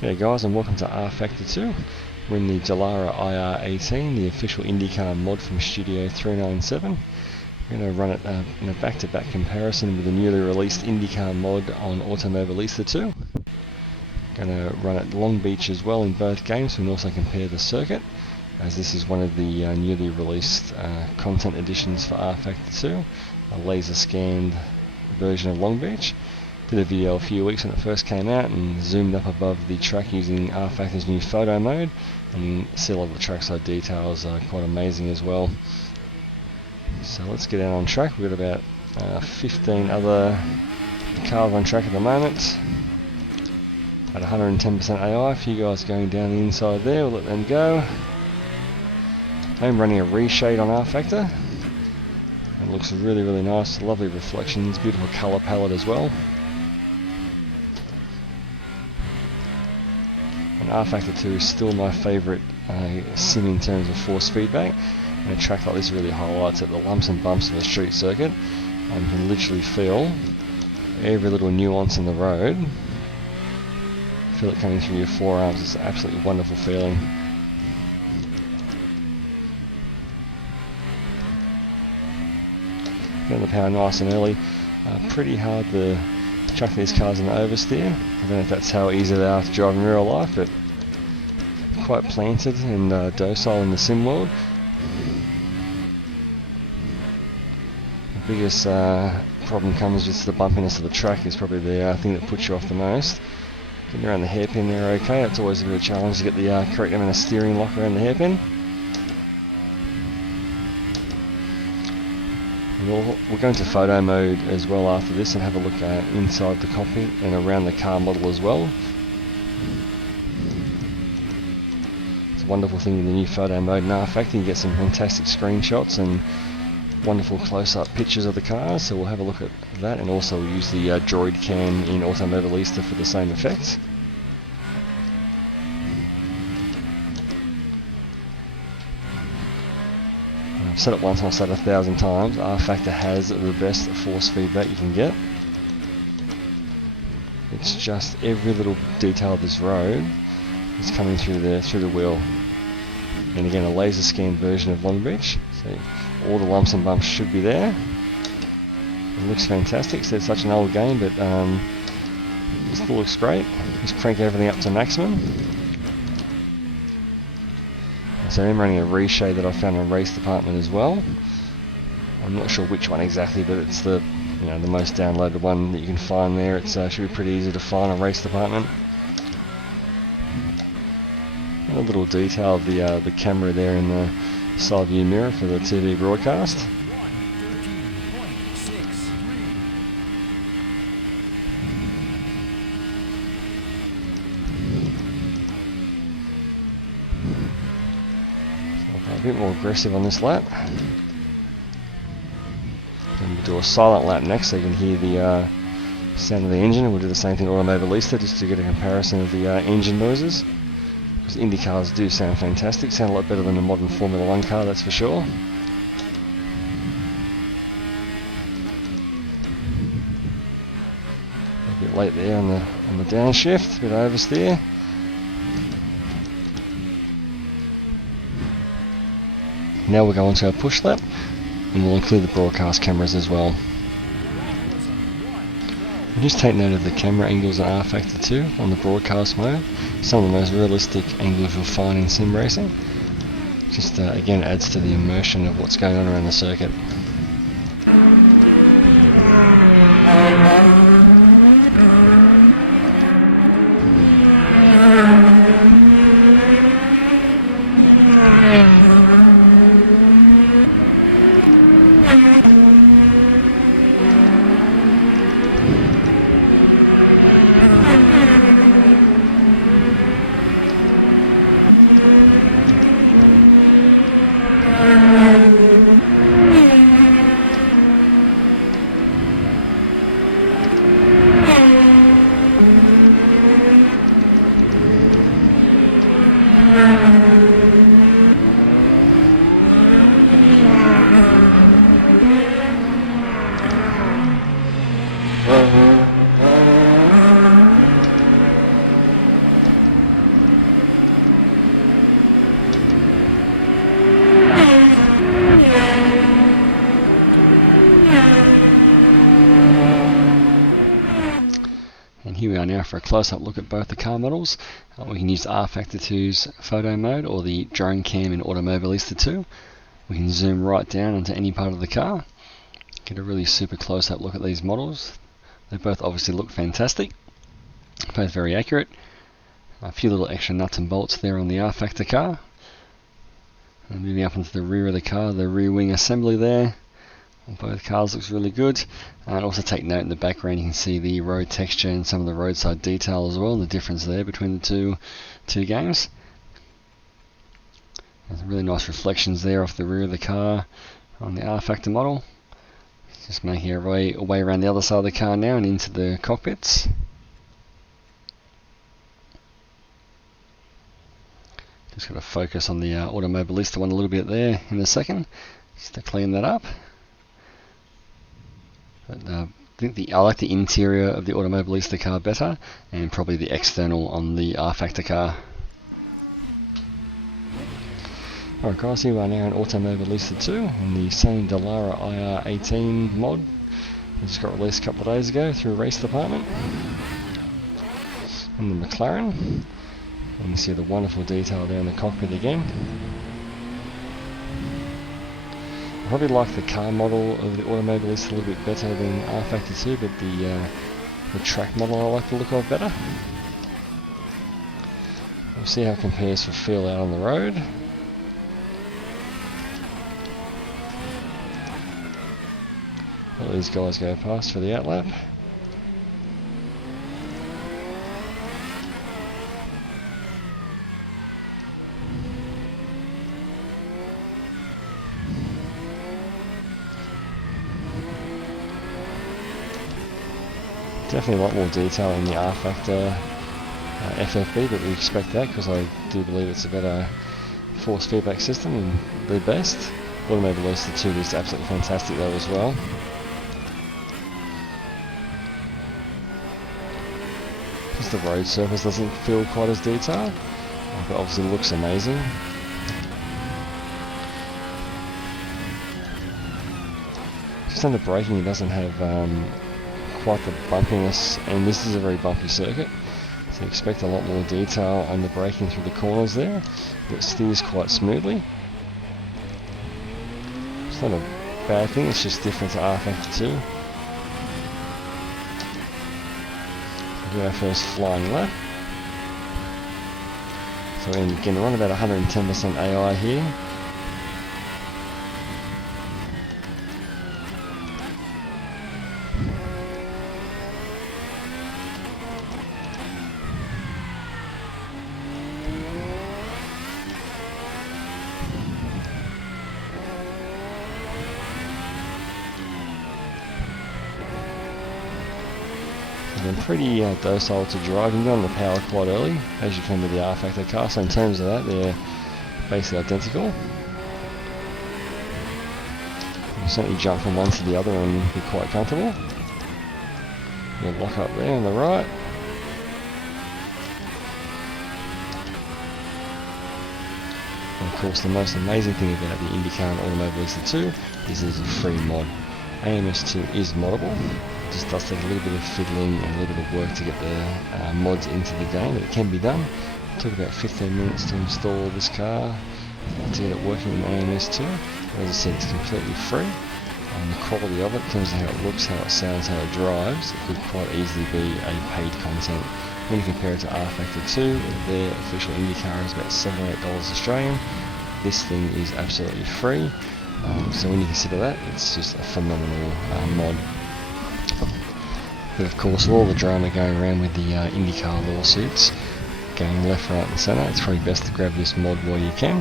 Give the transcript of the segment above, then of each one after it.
G'day guys, and welcome to rFactor 2. We're in the Dallara IR-18, the official IndyCar mod from Studio 397. We're going to run it in a back-to-back comparison with the newly released IndyCar mod on Automobilista 2. Going to run it Long Beach as well in both games. We can also compare the circuit, as this is one of the newly released content additions for rFactor 2, a laser scanned version of Long Beach. Did a video a few weeks when it first came out and zoomed up above the track using rFactor's new photo mode, and you can see a lot of the trackside details are quite amazing as well. So let's get out on track. We've got about 15 other cars on track at the moment at 110% AI. A few guys going down the inside there, we'll let them go. I'm running a reshade on rFactor. It looks really nice, lovely reflections, beautiful colour palette as well. rFactor 2 is still my favourite sim in terms of force feedback, and a track like this really highlights it. The lumps and bumps of a street circuit, and you can literally feel every little nuance in the road. Feel it coming through your forearms. It's an absolutely wonderful feeling. Getting the power nice and early. Pretty hard to chuck these cars in the oversteer. I don't know if that's how easy they are to drive in real life, but quite planted and docile in the sim world. The biggest problem comes with the bumpiness of the track is probably the thing that puts you off the most. Getting around the hairpin there okay. It's always a bit of a challenge to get the correct amount of steering lock around the hairpin. We'll go into photo mode as well after this and have a look inside the cockpit and around the car model as well. It's a wonderful thing with the new photo mode in rFactor. You get some fantastic screenshots and wonderful close-up pictures of the cars, so we'll have a look at that, and also we'll use the droid cam in Automobilista for the same effect. I've said it once, I'll say it 1,000 times, rFactor has the best force feedback you can get. It's just every little detail of this road is coming through the wheel. And again, a laser scanned version of Long Beach, so all the lumps and bumps should be there. It looks fantastic, so it's such an old game, but it still looks great. Just crank everything up to maximum. So I'm running a reshade that I found in Race Department as well. I'm not sure which one exactly, but it's the the most downloaded one that you can find there. It should be pretty easy to find on Race Department. And a little detail of the camera there in the side view mirror for the TV broadcast. A bit more aggressive on this lap. And we'll do a silent lap next so you can hear the sound of the engine, and we'll do the same thing on Automobilista just to get a comparison of the engine noises. Because Indy cars do sound fantastic, sound a lot better than a modern Formula 1 car, that's for sure. A bit late there on the downshift, a bit oversteer. Now we'll go on to our push lap, and we'll include the broadcast cameras as well. And just take note of the camera angles in rFactor 2 on the broadcast mode. Some of the most realistic angles you'll find in sim racing. Just again adds to the immersion of what's going on around the circuit. now for a close-up look at both the car models. We can use rFactor 2's photo mode or the drone cam in Automobilista 2. We can zoom right down onto any part of the car, get a really super close-up look at these models. They both obviously look fantastic, both very accurate. A few little extra nuts and bolts there on the rFactor car. And moving up into the rear of the car, the rear wing assembly there. Both cars looks really good. And also take note in the background, you can see the road texture and some of the roadside detail as well, and the difference there between the two games. There's really nice reflections there off the rear of the car on the rFactor model. Just making our way around the other side of the car now and into the cockpits. Just got to focus on the Automobilista one a little bit there in a second, just to clean that up. But, I like the interior of the Automobilista car better, and probably the external on the rFactor car. Alright guys, here we are now in Automobilista 2 in the same Dallara IR-18 mod. It just got released a couple of days ago through Race Department. And the McLaren. And you see the wonderful detail there in the cockpit again. I probably like the car model of the Automobilista a little bit better than rFactor 2, but the track model I like the look of better. We'll see how it compares for feel out on the road. Let these guys go past for the outlap. Definitely a lot more detail in the rFactor FFB, but we expect that because I do believe it's a better force feedback system and the best. Automobilista 2 is absolutely fantastic though as well. Just the road surface doesn't feel quite as detailed, but obviously looks amazing. Just under braking, it doesn't have quite the bumpiness, and this is a very bumpy circuit, so expect a lot more detail on the braking through the corners there. It steers quite smoothly. It's not a bad thing, it's just different to rFactor 2. We'll do our first flying lap. So again, we're on about 110% AI here. Again, pretty docile to drive. You can go on the power quite early, as you can with the rFactor car, so in terms of that, they're basically identical. You can certainly jump from one to the other and be quite comfortable. You'll lock up there on the right. And of course, the most amazing thing about the IndyCar and Automobilista 2 is there's a free mod. AMS2 is moddable. It just does take a little bit of fiddling and a little bit of work to get the mods into the game, but it can be done. It took about 15 minutes to install this car to get it working in AMS2. As I said, it's completely free. And the quality of it, in terms of how it looks, how it sounds, how it drives, it could quite easily be a paid content. When you compare it to rFactor 2, their official IndyCar is about $7 or $8 Australian. This thing is absolutely free. So when you consider that, it's just a phenomenal mod. But of course, with all the drama going around with the IndyCar lawsuits going left, right and centre, it's probably best to grab this mod while you can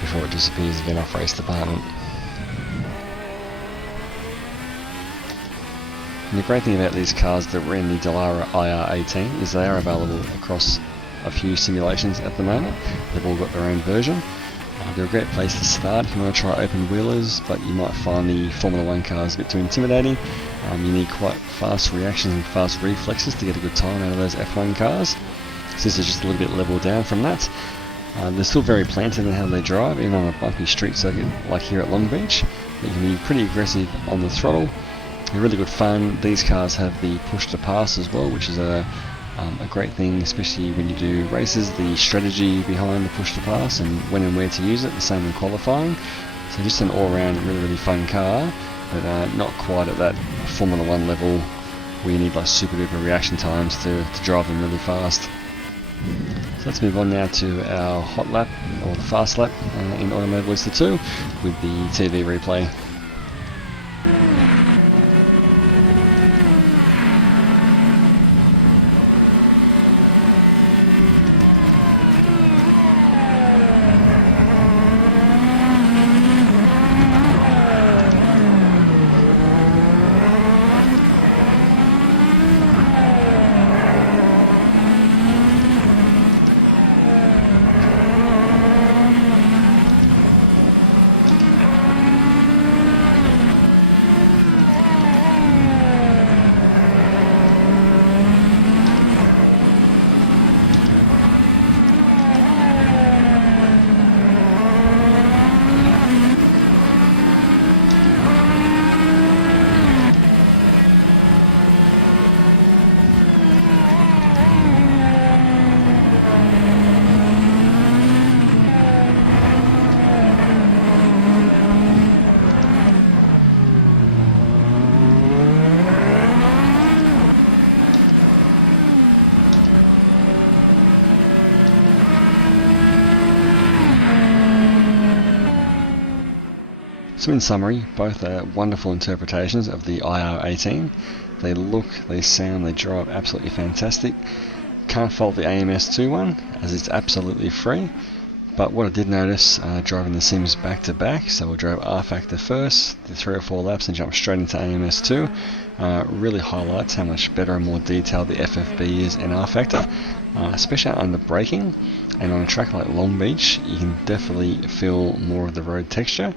before it disappears again off Race Department. And the great thing about these cars that were in the Dallara IR-18 is they are available across a few simulations at the moment. They've all got their own version. They're a great place to start if you want to try open wheelers, but you might find the Formula 1 cars a bit too intimidating. You need quite fast reactions and fast reflexes to get a good time out of those F1 cars. So this is just a little bit level down from that. They're still very planted in how they drive, even on a bumpy street circuit like here at Long Beach. But you can be pretty aggressive on the throttle. They're really good fun. These cars have the push to pass as well, which is a A great thing, especially when you do races, the strategy behind the push to pass and when and where to use it, the same in qualifying. So just an all-round really fun car, but not quite at that Formula 1 level where you need like super duper reaction times to drive them really fast. So let's move on now to our hot lap, or the fast lap in Automobilista 2 with the TV replay. So in summary, both are wonderful interpretations of the IR-18. They look, they sound, they drive absolutely fantastic. Can't fault the AMS2 one, as it's absolutely free. But what I did notice driving the sims back to back, so we drove rFactor first, did 3 or 4 laps and jumped straight into AMS2, really highlights how much better and more detailed the FFB is in rFactor, especially under braking. And on a track like Long Beach, you can definitely feel more of the road texture.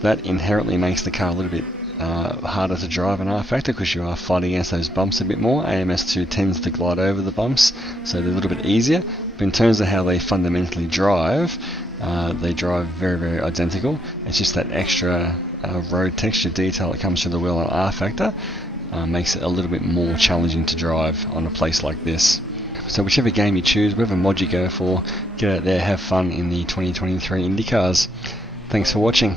That inherently makes the car a little bit harder to drive in rFactor because you are fighting against those bumps a bit more. AMS2 tends to glide over the bumps, so they're a little bit easier. But in terms of how they fundamentally drive, they drive very identical. It's just that extra road texture detail that comes through the wheel on rFactor makes it a little bit more challenging to drive on a place like this. So whichever game you choose, whatever mod you go for, get out there, have fun in the 2023 IndyCars. Thanks for watching.